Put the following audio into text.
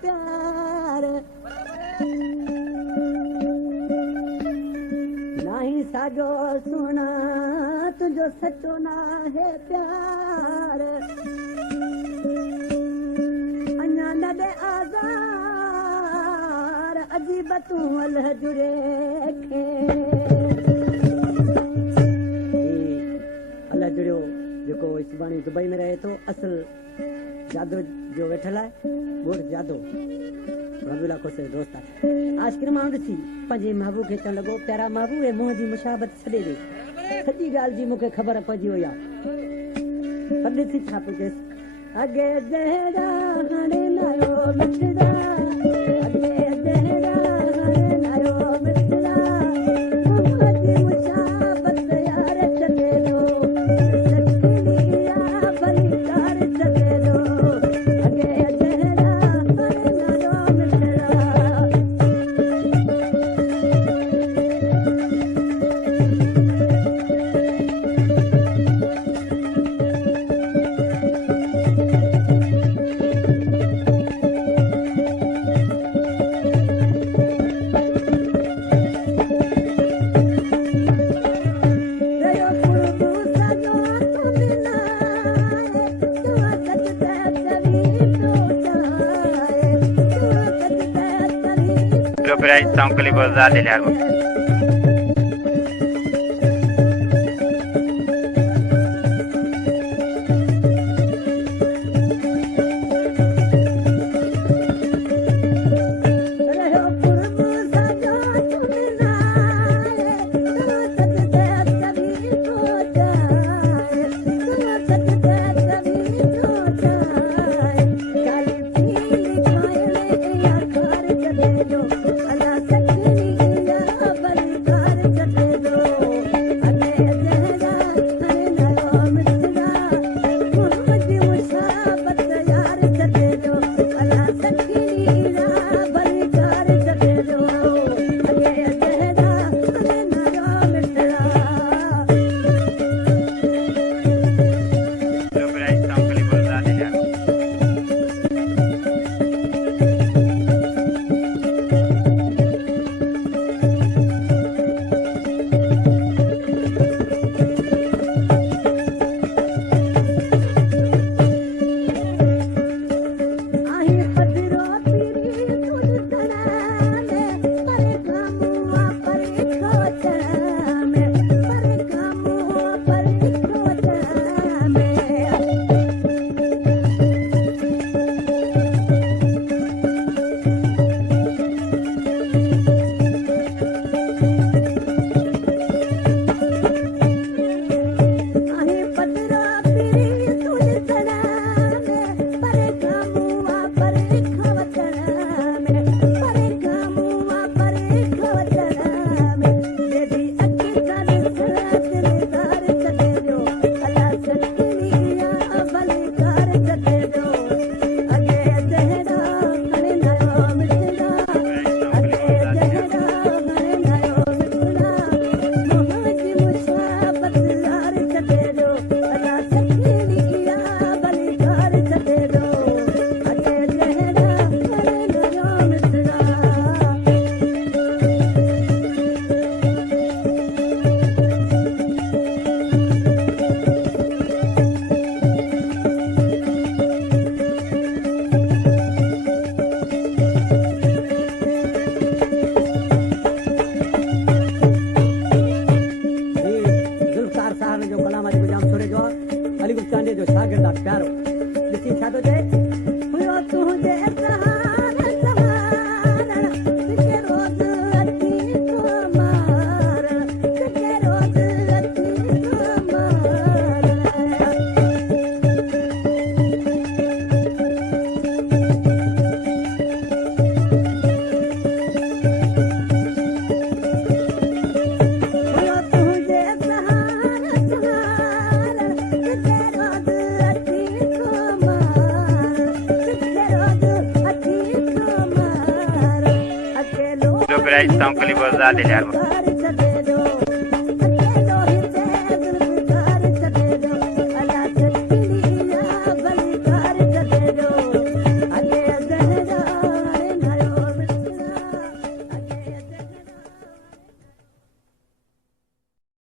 प्यार नहीं साजो सुना तुझो सचो ना है प्यार अन्या न दे आज़ार अजीब तूं अल्लाह जुड़े खे अल्लाह जुड़ियो जेको सुभाणे दुबई में रहे थो असल जादो जो वेठल आहे ॻोठ जादो रबीला खोसे दोस्त आहे आशिक़ माण्हू ॾिसी पंहिंजे महबूब खे चवणु लॻो प्यारा महबूब ए मुंहुं जी मुशाबत छॾे ॾे सॼी ॻाल्हि जी मूंखे ख़बर पइजी वई आहे पर ॾिसी छा पियो चएसि अॻे जहिड़ा हाणे नयो मिठड़ा अॻे जहिड़ा हाणे नयो मिठड़ा मुंहुं जी मुशाबत यार छॾे ॾो Estão com a liberdade de olhar. Estão com a liberdade de olhar.